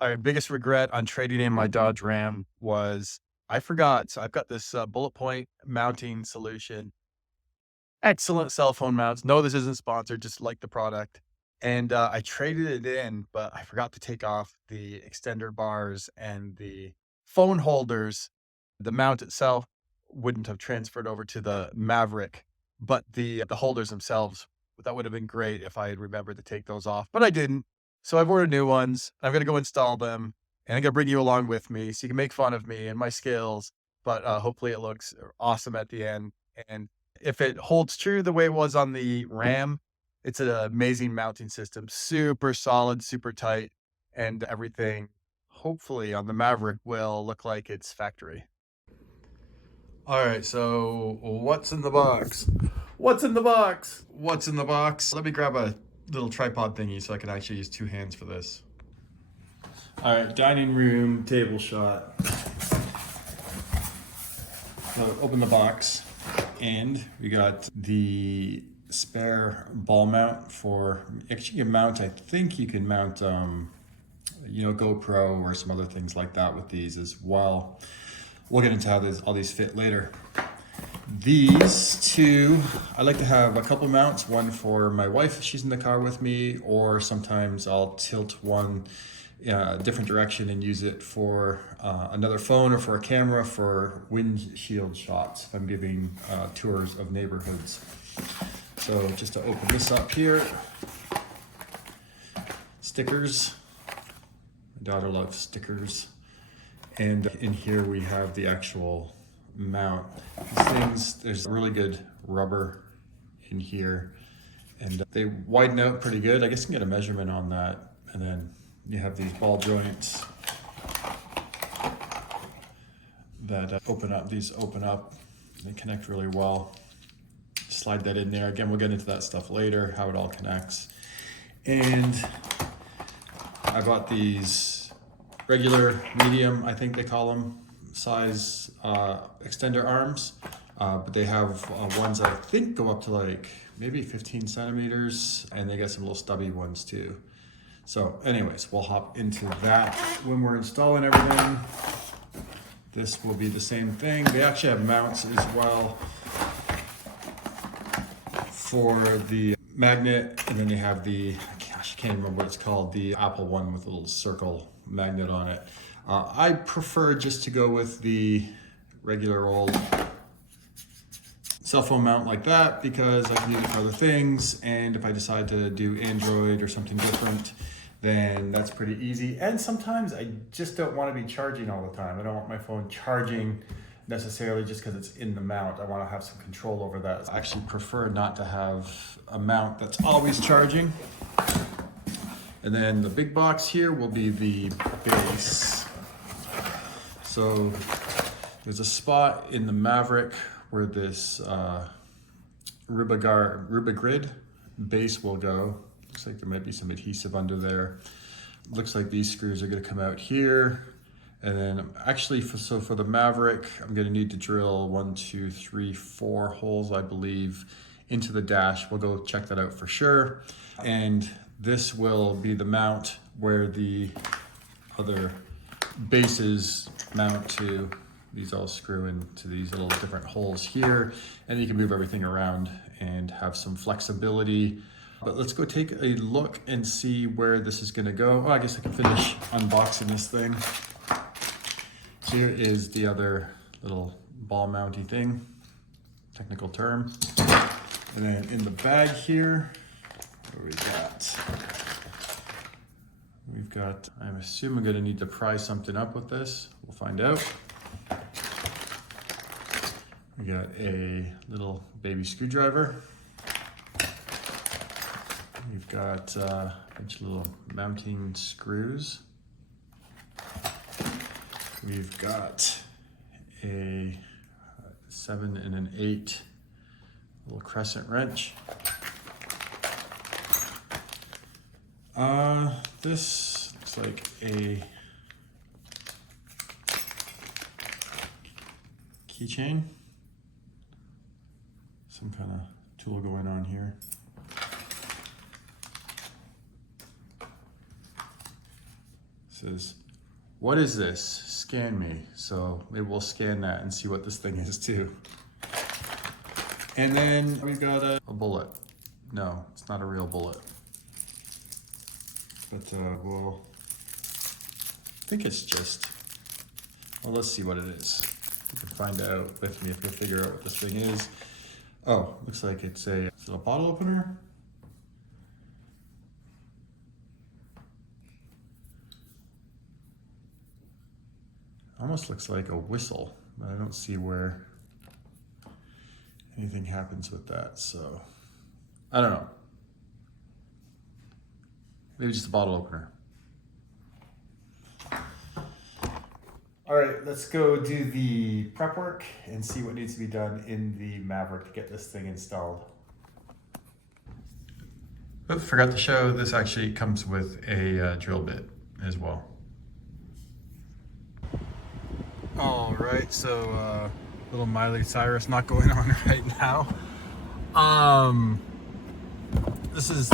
Our biggest regret on trading in my Dodge Ram was I forgot. So I've got this Bulletpoint mounting solution. Excellent cell phone mounts. No, this isn't sponsored, just like the product. And I traded it in, but I forgot to take off the extender bars and the phone holders. The mount itself wouldn't have transferred over to the Maverick, but the holders themselves, that would have been great if I had remembered to take those off, but I didn't. So I've ordered new ones. I'm gonna go install them, and I'm gonna bring you along with me so you can make fun of me and my skills, but hopefully it looks awesome at the end. And if it holds true the way it was on the Ram, it's an amazing mounting system, super solid, super tight, and everything, hopefully, on the Maverick will look like it's factory. All right, so what's in the box? What's in the box? What's in the box? Let me grab a little tripod thingy so I can actually use two hands for this. All right, dining room table shot. So open the box, and we got the spare ball mount for, actually you can mount, I think you can mount, GoPro or some other things like that with these as well. We'll get into how all these fit later. These two, I like to have a couple mounts, one for my wife if she's in the car with me, or sometimes I'll tilt one a different direction and use it for another phone or for a camera for windshield shots if I'm giving tours of neighborhoods. So just to open this up here, stickers. My daughter loves stickers. And in here we have the actual mount. These things, there's really good rubber in here, and they widen out pretty good. I guess you can get a measurement on that. And then you have these ball joints that open up. These open up, they connect really well. Slide that in there. Again, we'll get into that stuff later, how it all connects. And I bought these regular, medium, I think they call them, size extender arms. But they have ones that I think go up to like maybe 15 centimeters, and they got some little stubby ones too. So anyways, we'll hop into that when we're installing everything. This will be the same thing. They actually have mounts as well for the magnet, and then they have the, gosh, I can't remember what it's called, the Apple one with a little circle magnet on it. I prefer just to go with the regular old cell phone mount like that because I can use it for other things, and if I decide to do Android or something different, then that's pretty easy. And sometimes I just don't want to be charging all the time. I don't want my phone charging necessarily just because it's in the mount. I want to have some control over that. I actually prefer not to have a mount that's always charging. And then the big box here will be the base. So there's a spot in the Maverick where this Rubagrid base will go. Looks like there might be some adhesive under there. Looks like these screws are going to come out here. And then actually, for the Maverick, I'm going to need to drill 1, 2, 3, 4 holes, I believe, into the dash. We'll go check that out for sure. And this will be the mount where the other bases mount to. These all screw into these little different holes here, and you can move everything around and have some flexibility. But let's go take a look and see where this is gonna go. Oh, I guess I can finish unboxing this thing. So here is the other little ball mounty thing, technical term. And then in the bag here, what do we got? We've got, I'm assuming I'm gonna need to pry something up with this. We'll find out. We got a little baby screwdriver. We've got a bunch of little mounting screws. We've got a 7 and an 8 little crescent wrench. This looks like a keychain. Some kind of tool going on here. says, what is this? Scan me. So maybe we'll scan that and see what this thing is too. And then we've got a bullet. No, it's not a real bullet. But we'll, I think it's just, well, let's see what it is. You can find out with me if you'll figure out what this thing is. Oh, looks like it's a, is it a bottle opener? Almost looks like a whistle, but I don't see where anything happens with that, so I don't know. Maybe just a bottle opener. All right, let's go do the prep work and see what needs to be done in the Maverick to get this thing installed. Oops, forgot to show, this actually comes with a drill bit as well. All right, so little Miley Cyrus not going on right now. This is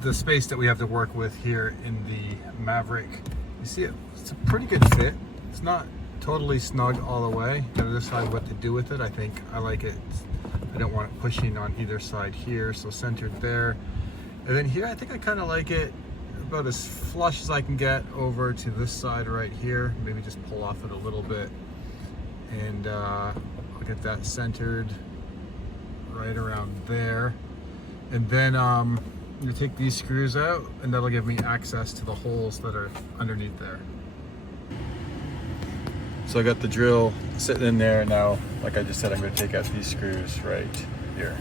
the space that we have to work with here in the Maverick. You see it, it's a pretty good fit. It's not totally snug all the way. Gotta decide what to do with it. I think I like it. I don't want it pushing on either side here, so centered there. And then here, I think I kind of like it about as flush as I can get over to this side right here. Maybe just pull off it a little bit, and I'll get that centered right around there. And then I'm gonna take these screws out, and that'll give me access to the holes that are underneath there. So I got the drill sitting in there now. Like I just said, I'm gonna take out these screws right here.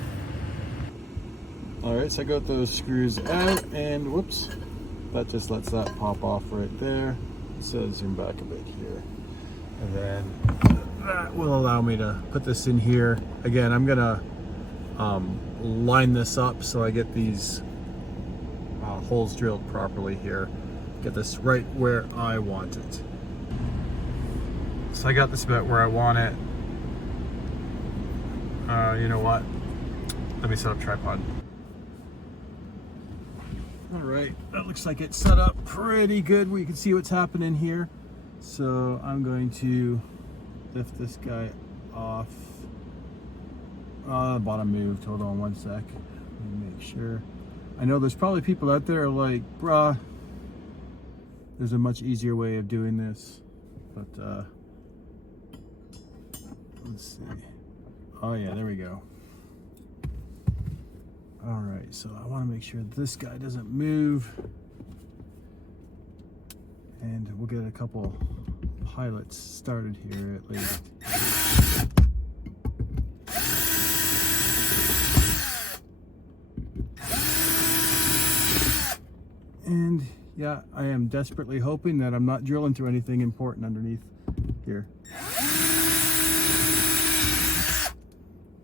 All right, so I got those screws out, and whoops, that just lets that pop off right there. So zoom back a bit here. And then that will allow me to put this in here. Again, I'm gonna line this up so I get these holes drilled properly here. Get this right where I want it. So I got this about where I want it. You know what? Let me set up tripod. All right, that looks like it's set up pretty good where you can see what's happening here. So I'm going to lift this guy off. The bottom moved, hold on one sec. Let me make sure. I know there's probably people out there like, bruh, there's a much easier way of doing this. But let's see. Oh yeah, there we go. All right, so I want to make sure this guy doesn't move, and we'll get a couple pilots started here at least. And yeah, I am desperately hoping that I'm not drilling through anything important underneath here.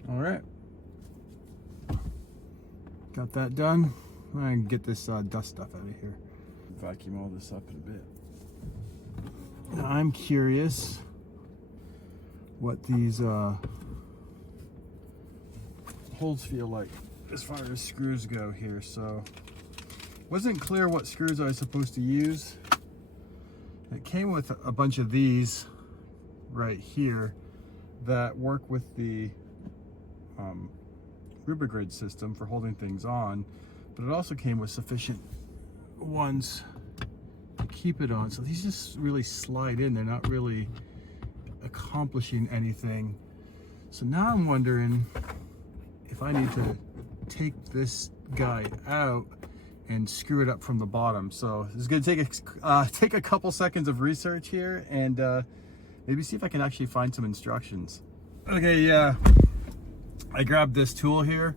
All right. Got that done. I can get this dust stuff out of here. Vacuum all this up in a bit. Now I'm curious what these holes feel like as far as screws go here. So wasn't clear what screws I was supposed to use. It came with a bunch of these right here that work with the Rubber-Grid system for holding things on, but it also came with sufficient ones to keep it on. So these just really slide in. They're not really accomplishing anything. So now I'm wondering if I need to take this guy out and screw it up from the bottom. So this is gonna take a couple seconds of research here, and maybe see if I can actually find some instructions. Okay, yeah. I grabbed this tool here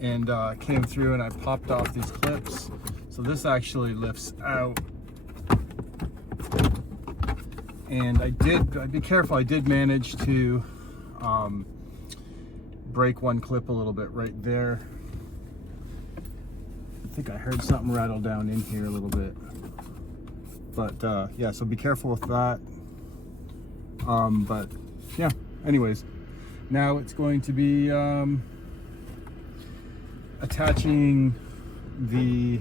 and came through and I popped off these clips. So this actually lifts out. And I'd be careful, I did manage to break one clip a little bit right there. I think I heard something rattle down in here a little bit. But yeah, so be careful with that. But yeah, anyways. Now it's going to be attaching the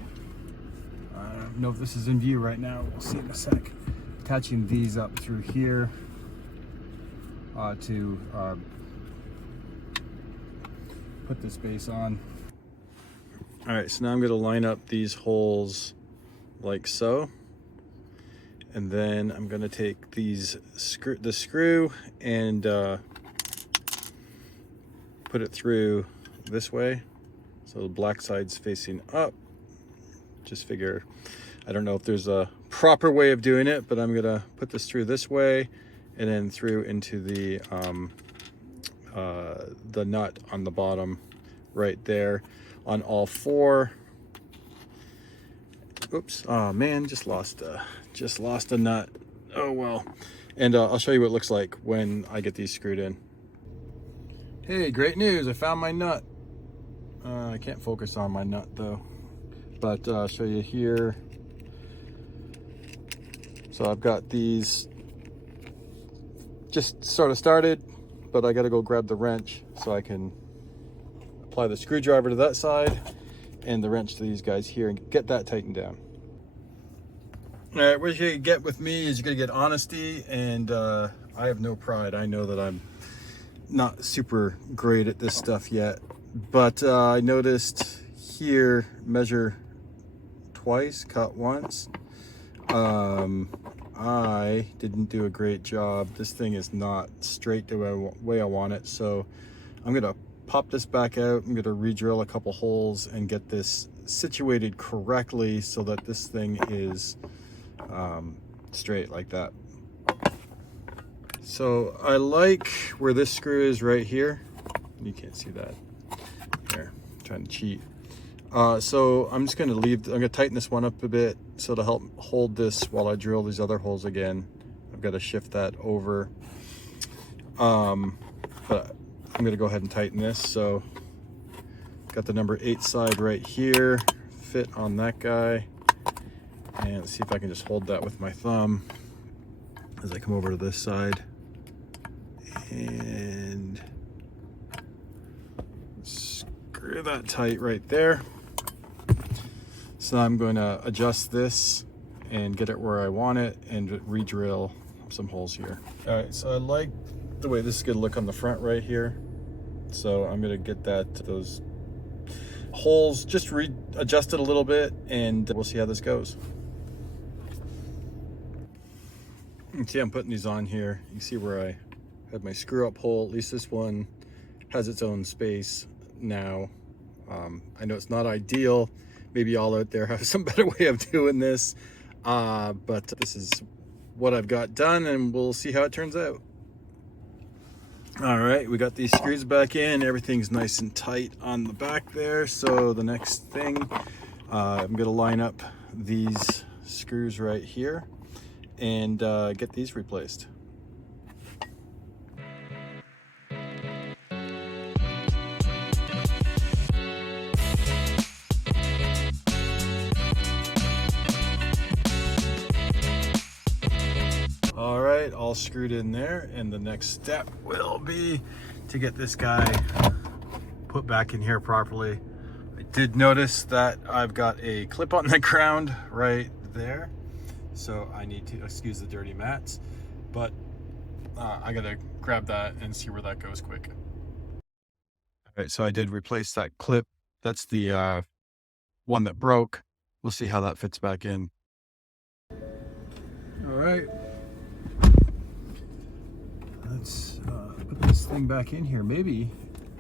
know if this is in view right now. We'll see in a sec. Attaching these up through here to put this base on. All right, so now I'm going to line up these holes like so, and then I'm going to take the screw and put it through this way, so the black side's facing up. Just figure, I don't know if there's a proper way of doing it, but I'm gonna put this through this way and then through into the nut on the bottom right there on all four. Oops, oh man, just lost a nut. Oh well. And I'll show you what it looks like when I get these screwed in. Hey, great news, I found my nut. I can't focus on my nut though, but I'll show you here. So I've got these just sort of started, but I gotta go grab the wrench so I can apply the screwdriver to that side and the wrench to these guys here and get that tightened down. All right, what you're gonna get with me is you're gonna get honesty, and I have no pride. I know that I'm not super great at this stuff yet, but I noticed here, measure twice, cut once. I didn't do a great job. This thing is not straight the way I want it, so I'm gonna pop this back out. I'm gonna re-drill a couple holes and get this situated correctly so that this thing is straight like that. So I like where this screw is right here. You can't see that. Here, I'm trying to cheat. So I'm just gonna I'm gonna tighten this one up a bit so to help hold this while I drill these other holes again. I've got to shift that over. But I'm gonna go ahead and tighten this. So got the number 8 side right here, fit on that guy. And let's see if I can just hold that with my thumb as I come over to this side. And screw that tight right there. So I'm going to adjust this and get it where I want it and re-drill some holes here. All right, so I like the way this is gonna look on the front right here. So I'm gonna get those holes just readjusted a little bit, and we'll see how this goes. You can see I'm putting these on here. You can see where I had my screw up hole. At least this one has its own space now. I know it's not ideal. Maybe y'all out there have some better way of doing this, but this is what I've got done, and we'll see how it turns out. All right, we got these screws back in. Everything's nice and tight on the back there. So the next thing, I'm gonna line up these screws right here and get these replaced. All right, all screwed in there, and the next step will be to get this guy put back in here properly. I did notice that I've got a clip on the ground right there, so I need to excuse the dirty mats, but I gotta grab that and see where that goes quick. All right, so I did replace that clip. That's the one that broke. We'll see how that fits back in. All right. Let's put this thing back in here. Maybe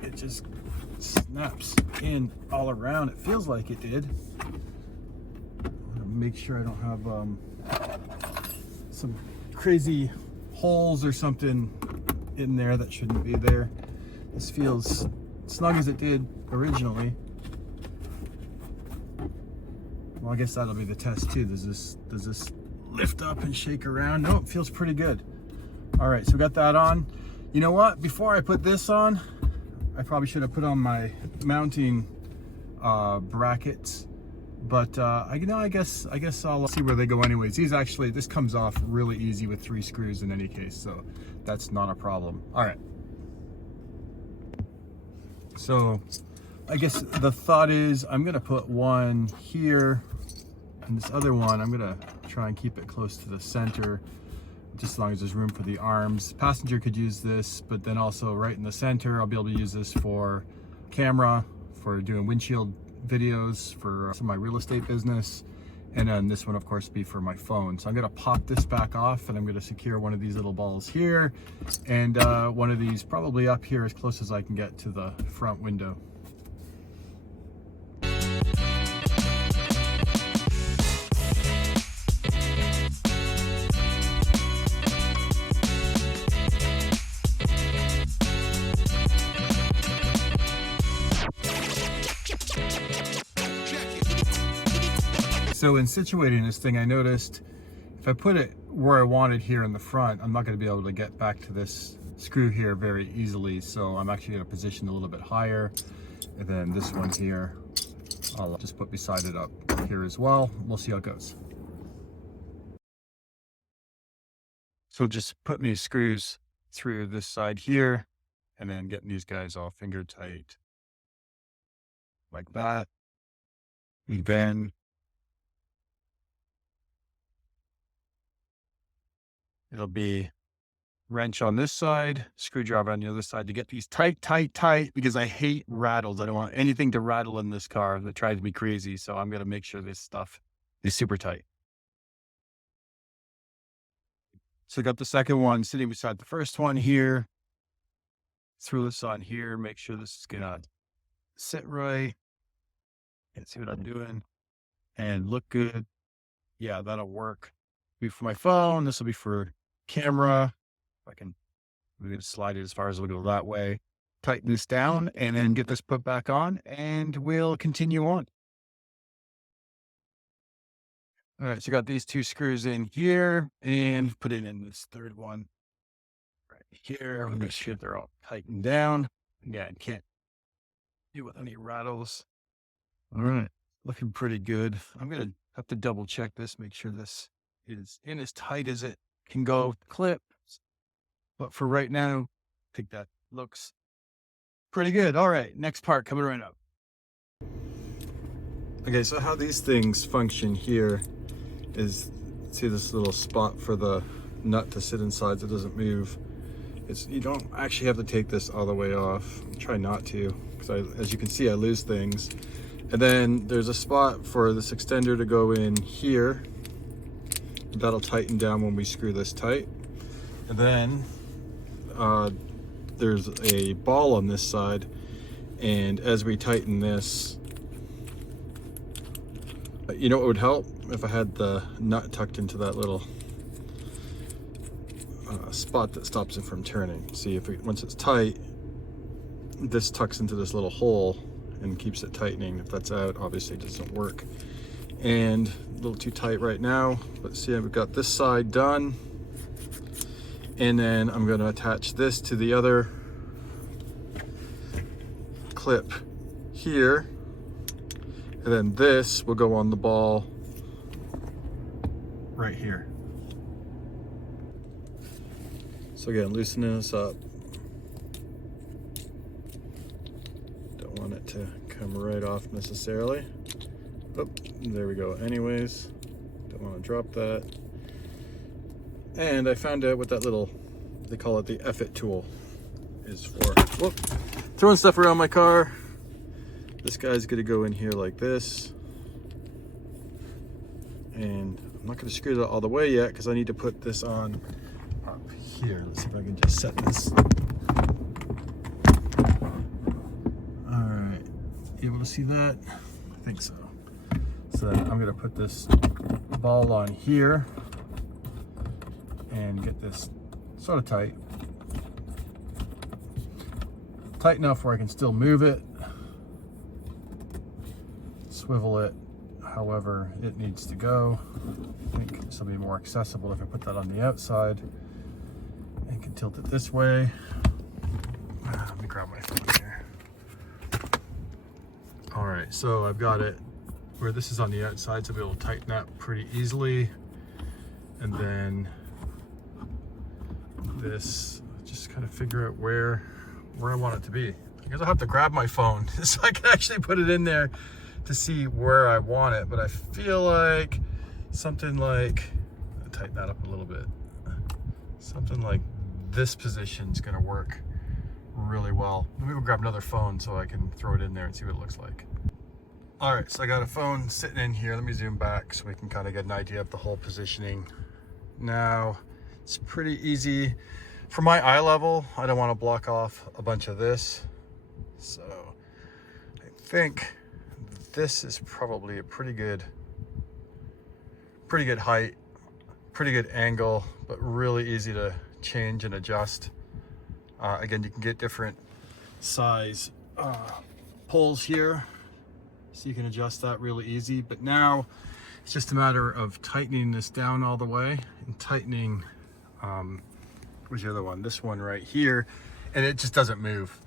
it just snaps in all around. It feels like it did. I'm gonna make sure I don't have some crazy holes or something in there that shouldn't be there. This feels snug as it did originally. Well, I guess that'll be the test too. Does this lift up and shake around? No, it feels pretty good. All right, so we got that on. You know what? Before I put this on, I probably should have put on my mounting brackets, but I guess I'll see where they go anyways. This comes off really easy with 3 screws in any case, so that's not a problem. All right. So I guess the thought is I'm gonna put one here And this other one, I'm gonna try and keep it close to the center, just as long as there's room for the arms. Passenger could use this, but then also right in the center, I'll be able to use this for camera, for doing windshield videos, for some of my real estate business. And then this one, of course, be for my phone. So I'm gonna pop this back off, and I'm gonna secure one of these little balls here, and one of these probably up here as close as I can get to the front window. So in situating this thing, I noticed if I put it where I want it here in the front, I'm not going to be able to get back to this screw here very easily. So I'm actually going to position a little bit higher. And then this one here, I'll just put beside it up here as well. We'll see how it goes. So just putting these screws through this side here, and then getting these guys all finger tight like that. And then it'll be wrench on this side, screwdriver on the other side to get these tight, tight, tight, because I hate rattles. I don't want anything to rattle in this car. That drives me crazy. So I'm going to make sure this stuff is super tight. So I got the second one sitting beside the first one here. Throw this on here, make sure this is going to sit right. And see what I'm doing and look good. Yeah, that'll work. Be for my phone. This will be for camera. If I can, we're going to slide it as far as we'll go that way. Tighten this down and then get this put back on, and we'll continue on. All right, so I got these two screws in here and put it in this third one right here. I'm going to make sure they're all tightened down. Again, can't deal with any rattles. All right, looking pretty good. I'm going to have to double check this, make sure this is in as tight as it can go with the clip. But for right now, I think that looks pretty good. All right, next part coming right up. Okay, so how these things function here is, see this little spot for the nut to sit inside so it doesn't move. You don't actually have to take this all the way off. Try not to, because as you can see, I lose things. And then there's a spot for this extender to go in here. That'll tighten down when we screw this tight. And then there's a ball on this side. And as we tighten this, you know what would help? If I had the nut tucked into that little spot that stops it from turning. See, once it's tight, this tucks into this little hole and keeps it tightening. If that's out, obviously it doesn't work. And a little too tight right now, but see, I've got this side done. And then I'm going to attach this to the other clip here. And then this will go on the ball right here. So again, loosening this up. Don't want it to come right off necessarily. Oh, there we go. Anyways, don't want to drop that. And I found out what that little, they call it the F-it tool, is for. Whoop, throwing stuff around my car. This guy's gonna go in here like this. And I'm not gonna screw that all the way yet because I need to put this on up here. Let's see if I can just set this. All right, able to see that? I think so. So then I'm gonna put this ball on here and get this sort of tight. Tight enough where I can still move it, swivel it however it needs to go. I think this will be more accessible if I put that on the outside and can tilt it this way. Let me grab my phone here. All right, so I've got it where this is on the outside, so I'll be able to tighten that pretty easily. And then this, just kind of figure out where I want it to be. I guess I'll have to grab my phone so I can actually put it in there to see where I want it. But I feel like something like, I'll tighten that up a little bit. Something like this position is going to work really well. Let me go grab another phone so I can throw it in there and see what it looks like. All right, so I got a phone sitting in here. Let me zoom back so we can kind of get an idea of the whole positioning. Now, it's pretty easy. For my eye level, I don't want to block off a bunch of this. So I think this is probably a pretty good height, pretty good angle, but really easy to change and adjust. Again, you can get different size poles here, so you can adjust that really easy. But now it's just a matter of tightening this down all the way and tightening, where's the other one? This one right here, and it just doesn't move.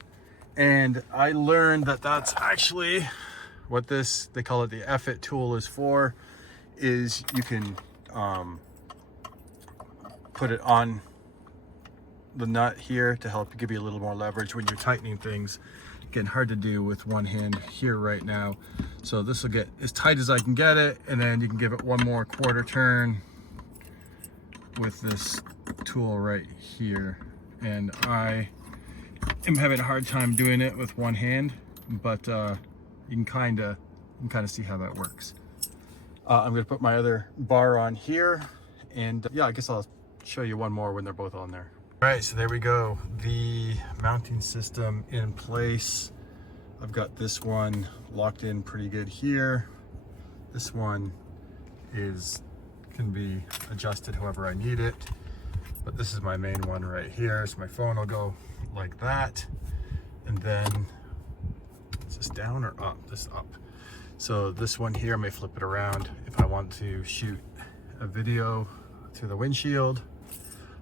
And I learned that that's actually what this, they call it the F-it tool, is for, is you can put it on the nut here to help give you a little more leverage when you're tightening things. Again, hard to do with one hand here right now. So this will get as tight as I can get it, and then you can give it one more quarter turn with this tool right here. And I am having a hard time doing it with one hand, but you can kind of see how that works. I'm going to put my other bar on here, and yeah, I guess I'll show you one more when they're both on there. All right, so there we go. The mounting system in place. I've got this one locked in pretty good here. This one can be adjusted however I need it, but this is my main one right here. So my phone will go like that, and then is this down or up? This up. So this one here, I may flip it around if I want to shoot a video through the windshield.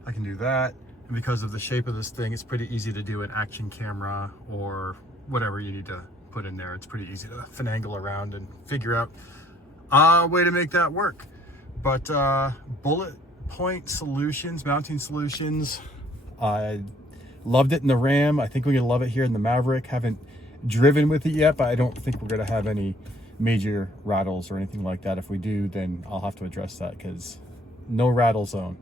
I can do that. And because of the shape of this thing, it's pretty easy to do an action camera or whatever you need to put in there. It's pretty easy to finagle around and figure out a way to make that work. But Bulletpoint Solutions, mounting solutions, I loved it in the Ram. I think we're gonna love it here in the Maverick. Haven't driven with it yet, but I don't think we're gonna have any major rattles or anything like that. If we do, then I'll have to address that, because no rattle zone.